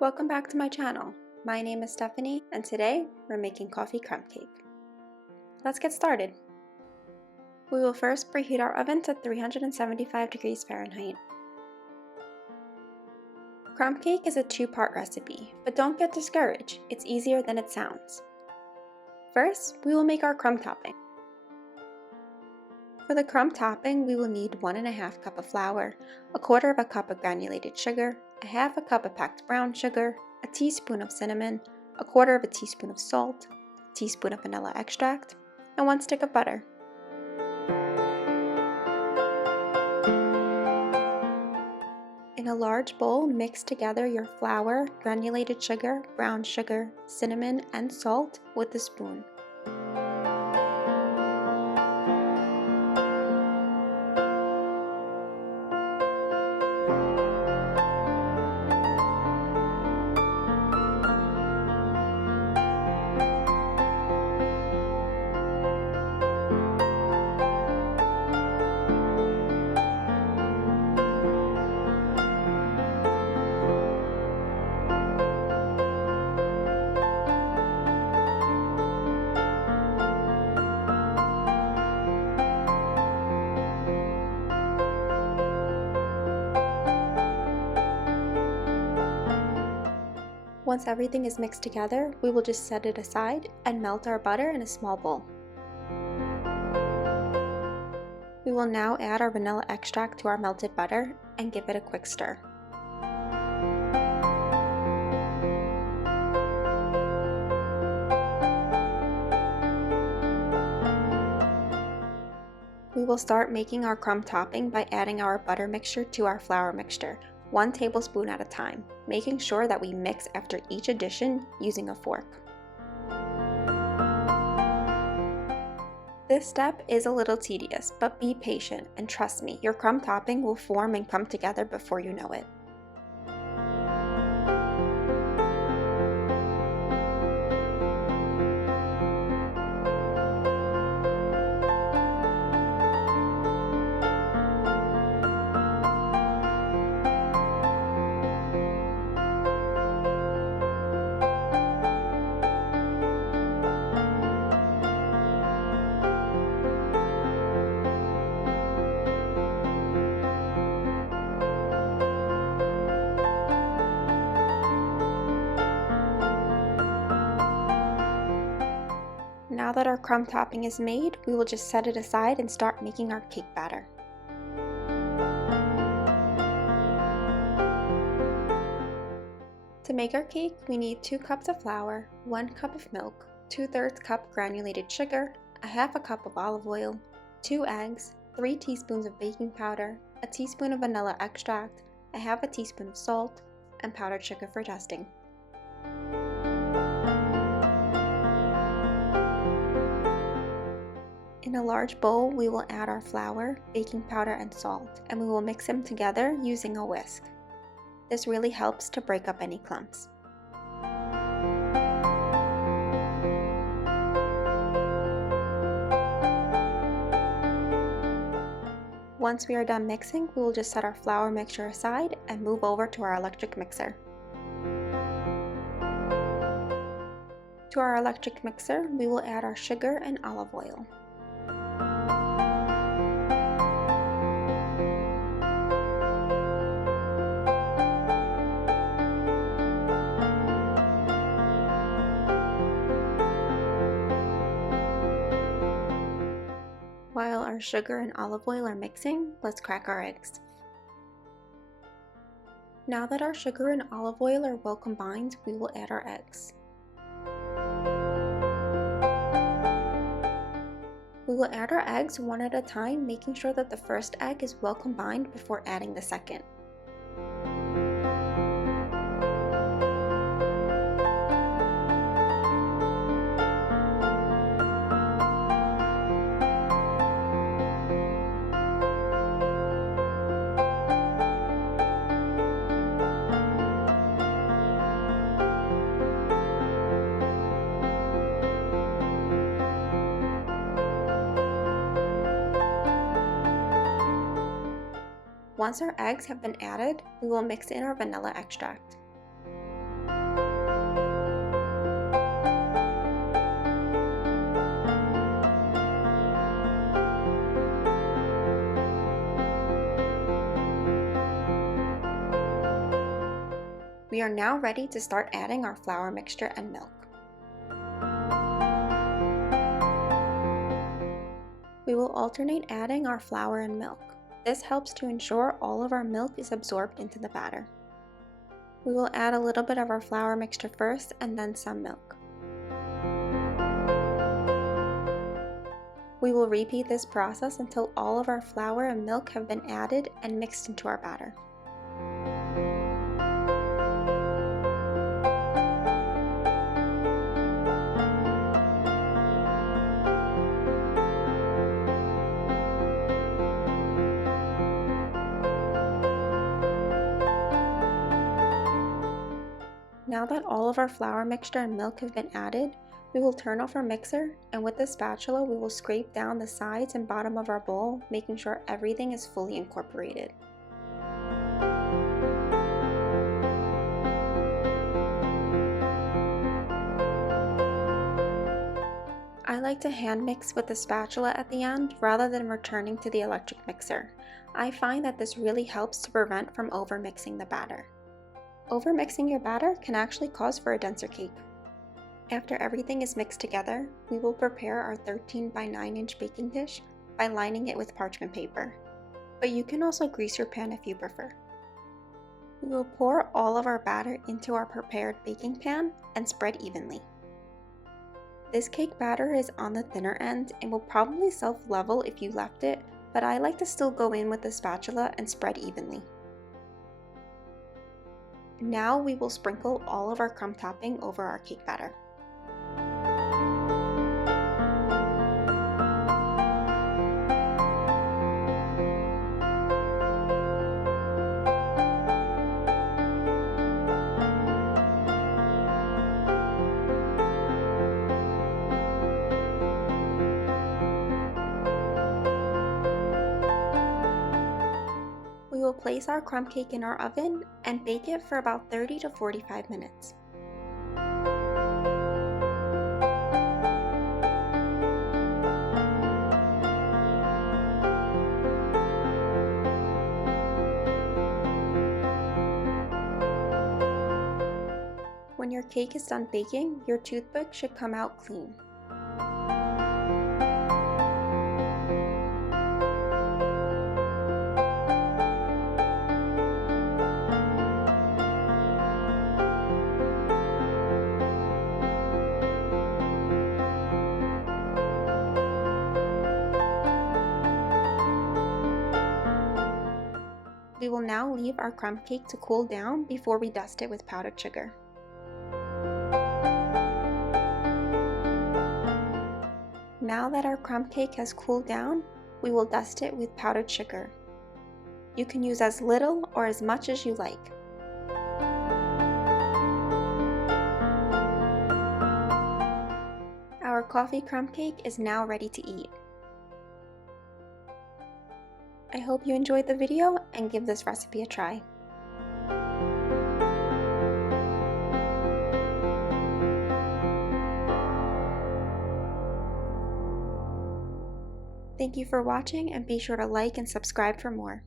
Welcome back to my channel. My name is Stephanie and today we're making coffee crumb cake. Let's get started. We will first preheat our oven to 375 degrees Fahrenheit. Crumb cake is a two-part recipe, but don't get discouraged, it's easier than it sounds. First, we will make our crumb topping. For the crumb topping, we will need 1½ cup of flour, 1/4 cup of granulated sugar, 1/2 cup of packed brown sugar, a teaspoon of cinnamon, 1/4 teaspoon of salt, a teaspoon of vanilla extract, and 1 stick of butter. In a large bowl, mix together your flour, granulated sugar, brown sugar, cinnamon, and salt with a spoon. Once everything is mixed together, we will just set it aside and melt our butter in a small bowl. We will now add our vanilla extract to our melted butter and give it a quick stir. We will start making our crumb topping by adding our butter mixture to our flour mixture, 1 tablespoon at a time, making sure that we mix after each addition using a fork. This step is a little tedious, but be patient and trust me, your crumb topping will form and come together before you know it. Now that our crumb topping is made, we will just set it aside and start making our cake batter. To make our cake, we need 2 cups of flour, 1 cup of milk, 2/3 cup granulated sugar, 1/2 cup of olive oil, 2 eggs, 3 teaspoons of baking powder, a teaspoon of vanilla extract, 1/2 teaspoon of salt, and powdered sugar for testing. In a large bowl, we will add our flour, baking powder, and salt, and we will mix them together using a whisk. This really helps to break up any clumps. Once we are done mixing, we will just set our flour mixture aside and move over to our electric mixer. To our electric mixer, we will add our sugar and olive oil. While our sugar and olive oil are mixing, let's crack our eggs. Now that our sugar and olive oil are well combined, we will add our eggs. We will add our eggs one at a time, making sure that the first egg is well combined before adding the second. Once our eggs have been added, we will mix in our vanilla extract. We are now ready to start adding our flour mixture and milk. We will alternate adding our flour and milk. This helps to ensure all of our milk is absorbed into the batter. We will add a little bit of our flour mixture first and then some milk. We will repeat this process until all of our flour and milk have been added and mixed into our batter. Now that all of our flour mixture and milk have been added, we will turn off our mixer, and with the spatula we will scrape down the sides and bottom of our bowl, making sure everything is fully incorporated. I like to hand mix with the spatula at the end rather than returning to the electric mixer. I find that this really helps to prevent from over-mixing the batter. Over-mixing your batter can actually cause for a denser cake. After everything is mixed together, we will prepare our 13 by 9 inch baking dish by lining it with parchment paper. But you can also grease your pan if you prefer. We will pour all of our batter into our prepared baking pan and spread evenly. This cake batter is on the thinner end and will probably self-level if you left it, but I like to still go in with the spatula and spread evenly. Now we will sprinkle all of our crumb topping over our cake batter. We will place our crumb cake in our oven and bake it for about 30 to 45 minutes. When your cake is done baking, your toothpick should come out clean. We will now leave our crumb cake to cool down before we dust it with powdered sugar. Now that our crumb cake has cooled down, we will dust it with powdered sugar. You can use as little or as much as you like. Our coffee crumb cake is now ready to eat. I hope you enjoyed the video and give this recipe a try. Thank you for watching, and be sure to like and subscribe for more.